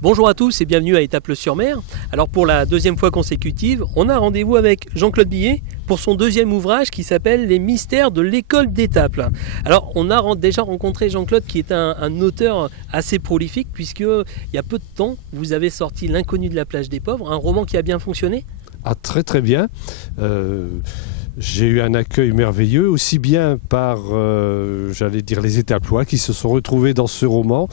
Bonjour à tous et bienvenue à Étaples-sur-Mer. Alors pour la deuxième fois consécutive, on a rendez-vous avec Jean-Claude Billet pour son deuxième ouvrage qui s'appelle Les mystères de l'école d'Étaples. Alors on a déjà rencontré Jean-Claude qui est un auteur assez prolifique puisque il y a peu de temps vous avez sorti L'inconnu de la plage des pauvres, un roman qui a bien fonctionné. Ah, très très bien. J'ai eu un accueil merveilleux, aussi bien par, j'allais dire, les Étaplois qui se sont retrouvés dans ce roman,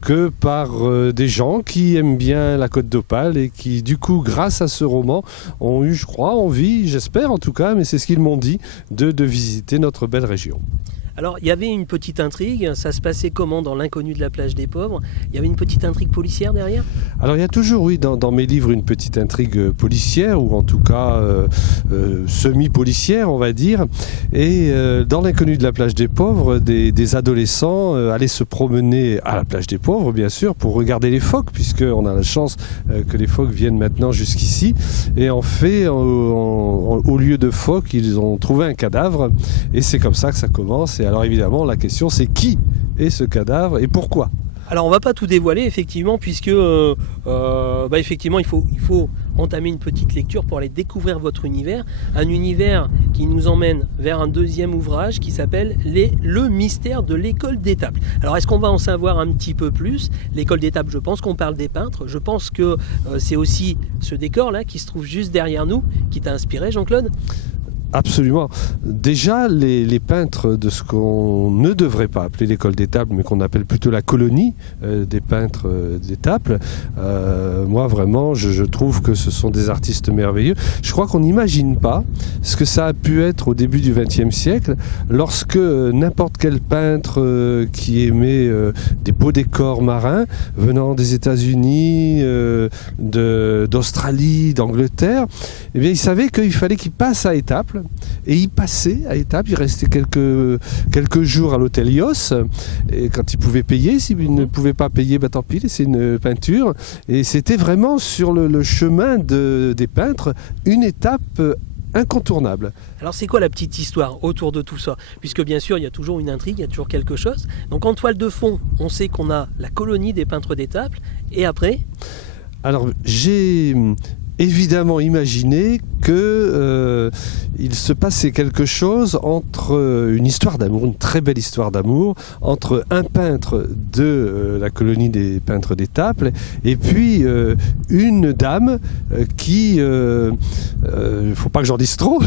que par des gens qui aiment bien la Côte d'Opale et qui, du coup, grâce à ce roman, ont eu, je crois, envie, j'espère en tout cas, mais c'est ce qu'ils m'ont dit, de visiter notre belle région. Alors, il y avait une petite intrigue, ça se passait comment dans L'inconnu de la plage des pauvres? Il y avait une petite intrigue policière derrière? Alors, il y a toujours, oui, dans mes livres, une petite intrigue policière, ou en tout cas semi-policière, on va dire. Et dans L'inconnu de la plage des pauvres, des adolescents allaient se promener à la plage des pauvres, bien sûr, pour regarder les phoques, puisqu'on a la chance que les phoques viennent maintenant jusqu'ici. Et en fait, au lieu de phoques, ils ont trouvé un cadavre, et c'est comme ça que ça commence. Et alors évidemment, la question c'est qui est ce cadavre et pourquoi? Alors on va pas tout dévoiler effectivement puisque effectivement il faut entamer une petite lecture pour aller découvrir votre univers, un univers qui nous emmène vers un deuxième ouvrage qui s'appelle Le mystère de l'école d'Étaples. Alors est-ce qu'on va en savoir un petit peu plus? L'école d'Étaples, je pense qu'on parle des peintres, je pense que c'est aussi ce décor là qui se trouve juste derrière nous qui t'a inspiré, Jean-Claude? Absolument. Déjà, les peintres de ce qu'on ne devrait pas appeler l'école d'Étaples, mais qu'on appelle plutôt la colonie des peintres d'Étaples, moi vraiment, je trouve que ce sont des artistes merveilleux. Je crois qu'on n'imagine pas ce que ça a pu être au début du XXe siècle, lorsque n'importe quel peintre qui aimait des beaux décors marins, venant des États-Unis, d'Australie, d'Angleterre, eh bien, il savait qu'il fallait qu'il passe à Étaples. Et il passait à Étaples, il restait quelques jours à l'hôtel Ios, et quand il pouvait payer, s'il ne pouvait pas payer, tant pis, c'est une peinture. Et c'était vraiment sur le chemin des peintres, une étape incontournable. Alors c'est quoi la petite histoire autour de tout ça? Puisque bien sûr il y a toujours une intrigue, il y a toujours quelque chose. Donc en toile de fond, on sait qu'on a la colonie des peintres d'Étaples, et après? Alors j'ai évidemment imaginer qu'il se passait quelque chose entre une histoire d'amour, une très belle histoire d'amour, entre un peintre de la colonie des peintres d'Étaples et puis une dame qui, faut pas que j'en dise trop,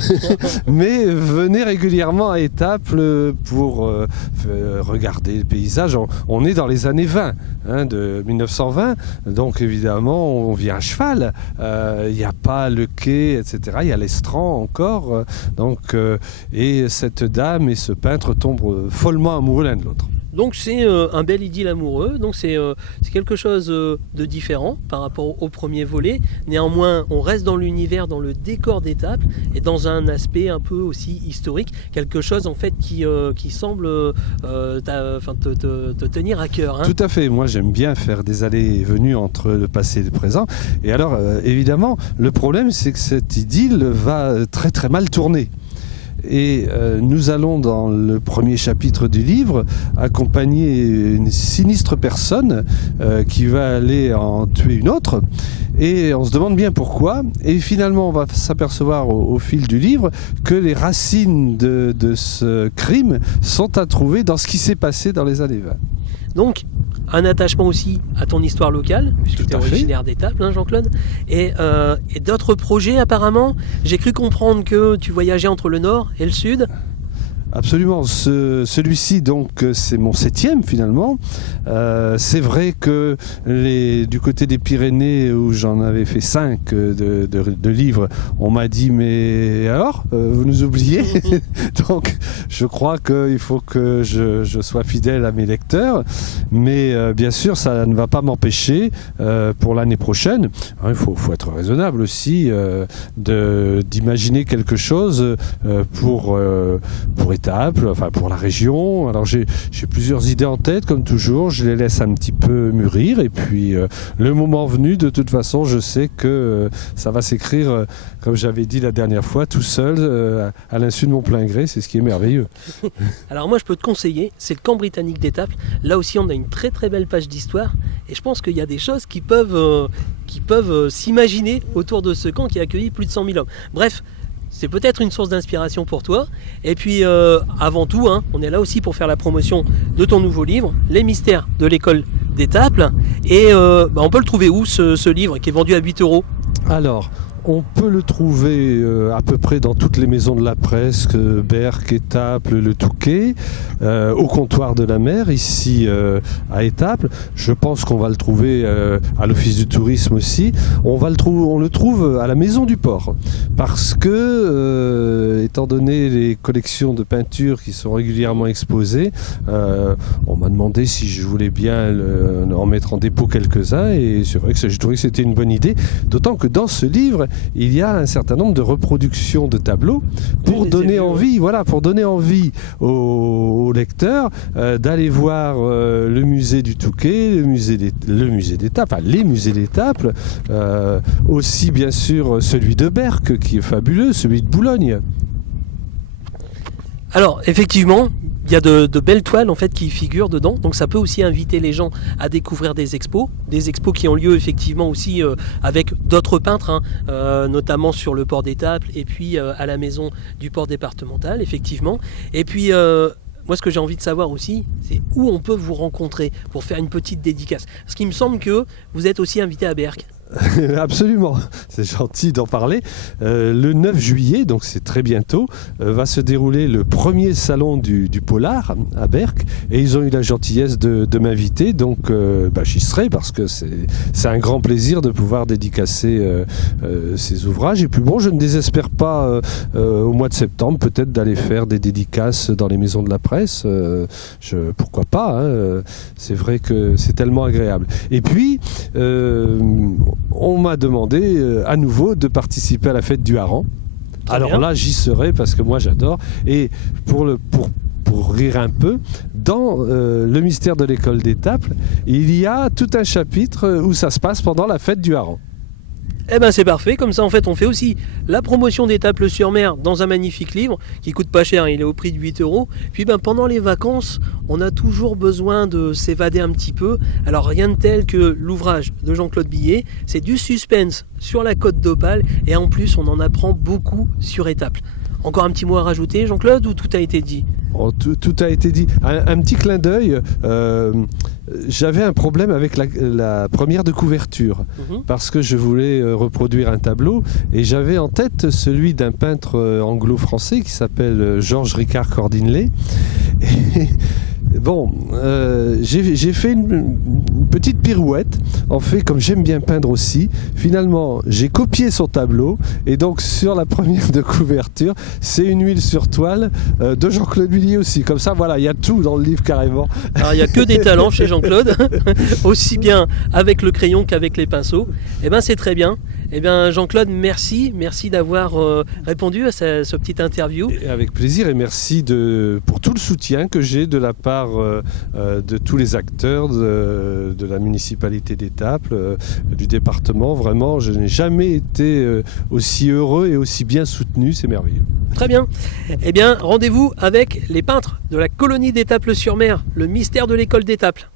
mais venait régulièrement à Étaples pour regarder le paysage. On est dans les années 20, de 1920, donc évidemment on vient à cheval. Il n'y a pas le quai, etc. Il y a l'estran encore. Et cette dame et ce peintre tombent follement amoureux l'un de l'autre. Donc c'est un bel idylle amoureux, donc c'est quelque chose de différent par rapport au premier volet. Néanmoins, on reste dans l'univers, dans le décor d'Étaples et dans un aspect un peu aussi historique, quelque chose en fait qui semble te tenir à cœur. Tout à fait, moi j'aime bien faire des allées et venues entre le passé et le présent. Et alors évidemment, le problème c'est que cette idylle va très très mal tourner. Et nous allons dans le premier chapitre du livre accompagner une sinistre personne qui va aller en tuer une autre, et on se demande bien pourquoi, et finalement on va s'apercevoir au fil du livre que les racines de ce crime sont à trouver dans ce qui s'est passé dans les années 20. Donc un attachement aussi à ton histoire locale, puisque tu es originaire d'Étaples, Jean-Claude, et d'autres projets apparemment. J'ai cru comprendre que tu voyageais entre le nord et le sud. Absolument. Celui-ci, donc, c'est mon 7e finalement. C'est vrai que du côté des Pyrénées, où j'en avais fait 5 de livres, on m'a dit mais alors, vous nous oubliez. Donc, je crois qu'il faut que je sois fidèle à mes lecteurs. Mais bien sûr, ça ne va pas m'empêcher pour l'année prochaine. Il faut être raisonnable aussi d'imaginer quelque chose pour d'Étaples, enfin pour la région. Alors j'ai plusieurs idées en tête, comme toujours, je les laisse un petit peu mûrir et puis le moment venu, de toute façon, je sais que ça va s'écrire, comme j'avais dit la dernière fois, tout seul, à l'insu de mon plein gré, c'est ce qui est merveilleux. Alors moi je peux te conseiller, c'est le camp britannique d'Étaples. Là aussi on a une très très belle page d'histoire et je pense qu'il y a des choses qui peuvent s'imaginer autour de ce camp qui a accueilli plus de 100 000 hommes. Bref, c'est peut-être une source d'inspiration pour toi. Et puis avant tout, on est là aussi pour faire la promotion de ton nouveau livre, Les mystères de l'école d'Étaples. Et on peut le trouver où ce livre qui est vendu à 8 €? Alors, on peut le trouver à peu près dans toutes les maisons de la presse, Berck, Étaples, le Touquet, au comptoir de la mer, ici à Étaples. Je pense qu'on va le trouver à l'Office du tourisme aussi. On le trouve à la Maison du Port, parce que, étant donné les collections de peintures qui sont régulièrement exposées, on m'a demandé si je voulais bien en mettre en dépôt quelques-uns, et c'est vrai que je trouvais que c'était une bonne idée, d'autant que dans ce livre, il y a un certain nombre de reproductions de tableaux pour donner envie aux lecteurs d'aller voir le musée du Touquet, le musée d'Étaples, enfin les musées d'Étaples, aussi bien sûr celui de Berck qui est fabuleux, celui de Boulogne. Alors effectivement, il y a de belles toiles en fait qui figurent dedans, donc ça peut aussi inviter les gens à découvrir des expos qui ont lieu effectivement aussi avec d'autres peintres, notamment sur le port d'Étaples et puis à la maison du port départemental effectivement. Et puis moi ce que j'ai envie de savoir aussi, c'est où on peut vous rencontrer pour faire une petite dédicace. Parce qu'il me semble que vous êtes aussi invité à Berck. Absolument, c'est gentil d'en parler. Le 9 juillet, donc c'est très bientôt, va se dérouler le premier salon du polar à Berck et ils ont eu la gentillesse de m'inviter, donc j'y serai parce que c'est un grand plaisir de pouvoir dédicacer ces ouvrages. Et puis bon, je ne désespère pas au mois de septembre peut-être d'aller faire des dédicaces dans les maisons de la presse. Pourquoi pas, c'est vrai que c'est tellement agréable. Et puis on m'a demandé à nouveau de participer à la fête du hareng. Alors là, j'y serai parce que moi j'adore. Et pour rire un peu, dans le mystère de l'école d'Étaples, il y a tout un chapitre où ça se passe pendant la fête du hareng. Eh ben c'est parfait, comme ça en fait on fait aussi la promotion d'Étaples-sur-Mer dans un magnifique livre qui coûte pas cher, il est au prix de 8 €. Puis pendant les vacances, on a toujours besoin de s'évader un petit peu. Alors rien de tel que l'ouvrage de Jean-Claude Billet, c'est du suspense sur la côte d'Opale et en plus on en apprend beaucoup sur Étaples. Encore un petit mot à rajouter Jean-Claude ou tout a été dit? Tout a été dit. Un petit clin d'œil, j'avais un problème avec la première de couverture parce que je voulais reproduire un tableau et j'avais en tête celui d'un peintre anglo-français qui s'appelle Georges Ricard Cordinley. Et bon, j'ai fait une petite pirouette. En fait, comme j'aime bien peindre aussi, finalement, j'ai copié son tableau. Et donc, sur la première de couverture, c'est une huile sur toile de Jean-Claude Billet aussi. Comme ça, voilà, il y a tout dans le livre carrément. Alors, il n'y a que des talents chez Jean-Claude, aussi bien avec le crayon qu'avec les pinceaux. Eh bien, c'est très bien. Eh bien, Jean-Claude, merci d'avoir répondu à ce petit interview. Et avec plaisir et merci pour tout le soutien que j'ai de la part de tous les acteurs de la municipalité d'Étaples, du département. Vraiment, je n'ai jamais été aussi heureux et aussi bien soutenu, c'est merveilleux. Très bien. Eh bien, rendez-vous avec les peintres de la colonie d'Étaples-sur-Mer, le mystère de l'école d'Étaples.